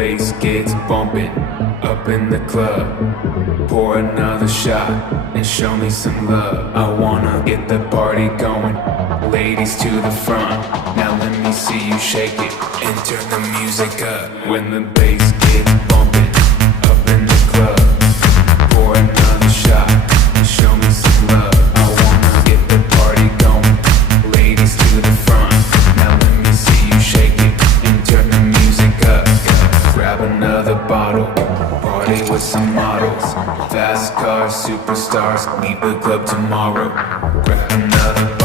bass gets bumping up in the club, pour another shot and show me some love. I wanna get the party going, ladies to the front. Now let me see you shake it and turn the music up. When the bass gets bumping up in the club, pour another shot and show me some love. I wanna get the party going, ladies to the front. Now let me see you shake it and turn the music up. Grab another bottle, party with some models, fast cars, superstars, leave the club tomorrow. Grab another